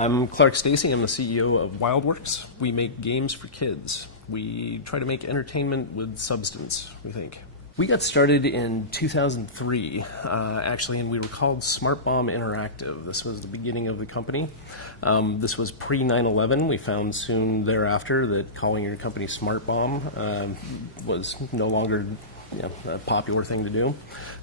I'm Clark Stacy. I'm the CEO of WildWorks. We make games for kids. We try to make entertainment with substance, we think. We got started in 2003, actually, and we were called Smart Bomb Interactive. This was the beginning of the company. This was pre-9/11. We found soon thereafter that calling your company Smart Bomb was no longer a popular thing to do,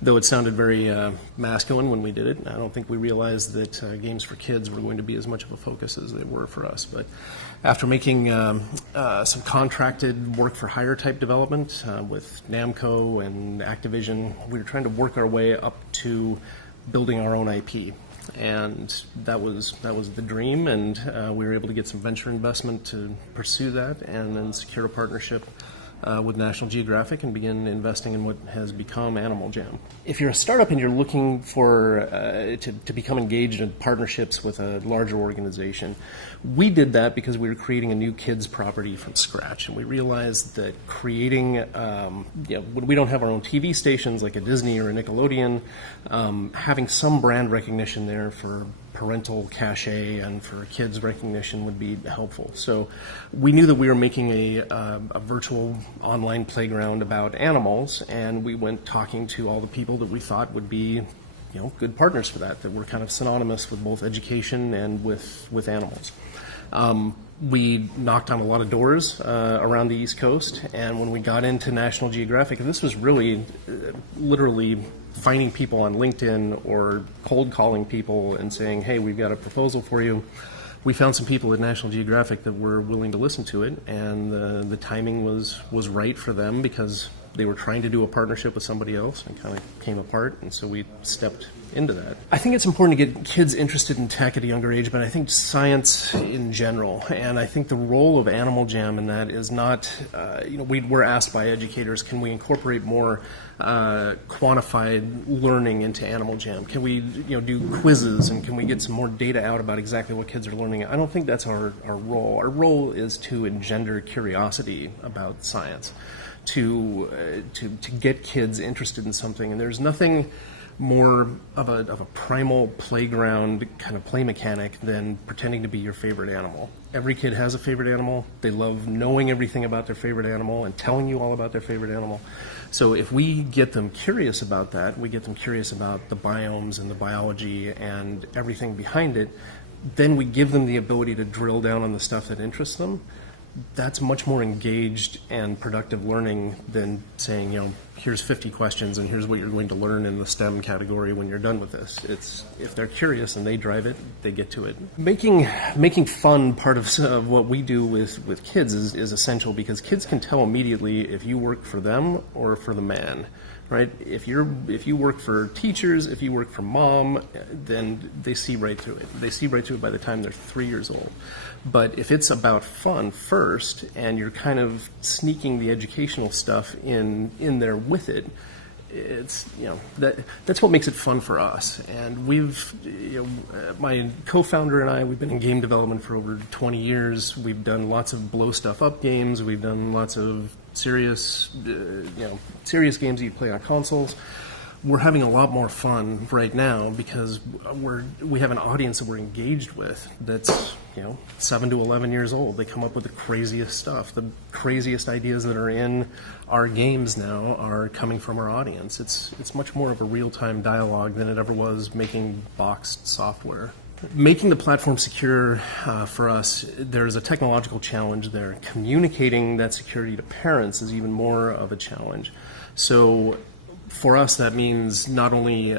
though it sounded very masculine when we did it. I don't think we realized that games for kids were going to be as much of a focus as they were for us. But after making some contracted work for hire type development with Namco and Activision, we were trying to work our way up to building our own IP. And that was the dream, and we were able to get some venture investment to pursue that and then secure a partnership with National Geographic and begin investing in what has become Animal Jam. If you're a startup and you're looking for to become engaged in partnerships with a larger organization, we did that because we were creating a new kids property from scratch, and we realized that creating, when we don't have our own TV stations like a Disney or a Nickelodeon, having some brand recognition there for parental cachet and for kids recognition would be helpful. So we knew that we were making a virtual online playground about animals, and we went talking to all the people that we thought would be good partners for that were kind of synonymous with both education and with animals. We knocked on a lot of doors around the East Coast, and when we got into National Geographic, and this was really literally finding people on LinkedIn or cold calling people and saying, hey, we've got a proposal for you. We found some people at National Geographic that were willing to listen to it, and the timing was right for them because they were trying to do a partnership with somebody else and kind of came apart, and so we stepped into that. I think it's important to get kids interested in tech at a younger age, but I think science in general, and I think the role of Animal Jam in that is not, we're asked by educators, can we incorporate more quantified learning into Animal Jam? Can we do quizzes, and can we get some more data out about exactly what kids are learning? I don't think that's our role. Our role is to engender curiosity about science, to get kids interested in something, and there's nothing more of a primal playground kind of play mechanic than pretending to be your favorite animal. Every kid has a favorite animal. They love knowing everything about their favorite animal and telling you all about their favorite animal. So if we get them curious about that, we get them curious about the biomes and the biology and everything behind it, then we give them the ability to drill down on the stuff that interests them. That's much more engaged and productive learning than saying, here's 50 questions and here's what you're going to learn in the STEM category when you're done with this. It's if they're curious and they drive it, they get to it. Making fun part of what we do with kids is essential, because kids can tell immediately if you work for them or for the man. Right? If you work for teachers, if you work for mom, then they see right through it. They see right through it by the time they're 3 years old. But if it's about fun first, and you're kind of sneaking the educational stuff in there with it, it's that's what makes it fun for us. And my co-founder and I, we've been in game development for over 20 years. We've done lots of blow stuff up games. We've done lots of serious games that you play on consoles. We're having a lot more fun right now because we have an audience that we're engaged with that's 7 to 11 years old. They come up with the craziest stuff. The craziest ideas that are in our games now are coming from our audience. It's much more of a real-time dialogue than it ever was making boxed software. Making the platform secure for us, there's a technological challenge there. Communicating that security to parents is even more of a challenge. So for us, that means not only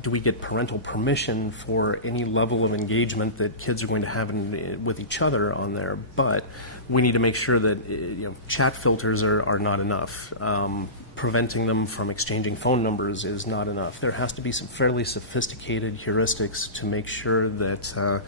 do we get parental permission for any level of engagement that kids are going to have with each other on there, but we need to make sure that chat filters are not enough. Preventing them from exchanging phone numbers is not enough. There has to be some fairly sophisticated heuristics to make sure that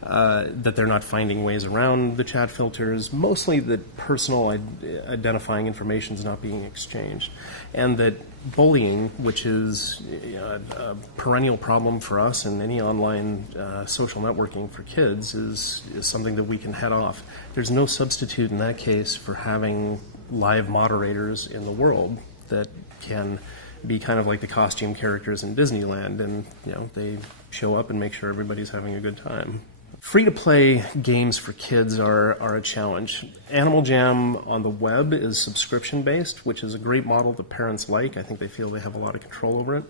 that they're not finding ways around the chat filters, mostly that personal identifying information is not being exchanged, and that bullying, which is a perennial problem for us and any online social networking for kids, is something that we can head off. There's no substitute in that case for having live moderators in the world that can be kind of like the costume characters in Disneyland, and they show up and make sure everybody's having a good time. Free-to-play games for kids are a challenge. Animal Jam on the web is subscription-based, which is a great model that parents like. I think they feel they have a lot of control over it.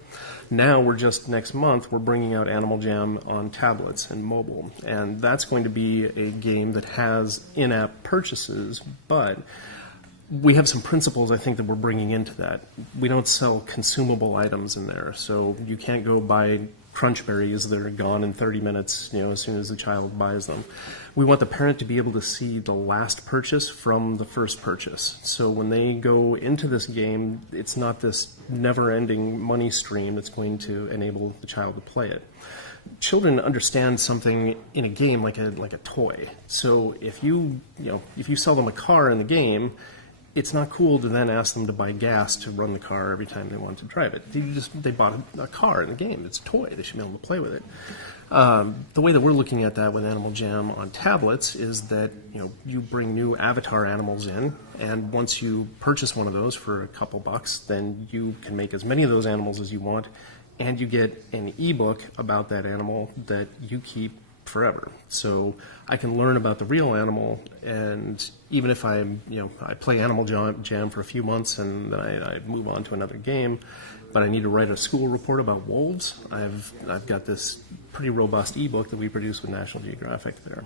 Now, next month, we're bringing out Animal Jam on tablets and mobile. And that's going to be a game that has in-app purchases, but we have some principles, I think, that we're bringing into that. We don't sell consumable items in there, so you can't go buy crunch berries that are gone in 30 minutes, as soon as the child buys them. We want the parent to be able to see the last purchase from the first purchase. So when they go into this game, it's not this never-ending money stream that's going to enable the child to play it. Children understand something in a game like a toy. So if you sell them a car in the game, it's not cool to then ask them to buy gas to run the car every time they want to drive it. They bought a car in the game. It's a toy. They should be able to play with it. The way that we're looking at that with Animal Jam on tablets is that you bring new avatar animals in, and once you purchase one of those for a couple bucks, then you can make as many of those animals as you want, and you get an ebook about that animal that you keep forever. So I can learn about the real animal, and even if I play Animal Jam for a few months and then I move on to another game, but I need to write a school report about wolves, I've got this pretty robust ebook that we produce with National Geographic there.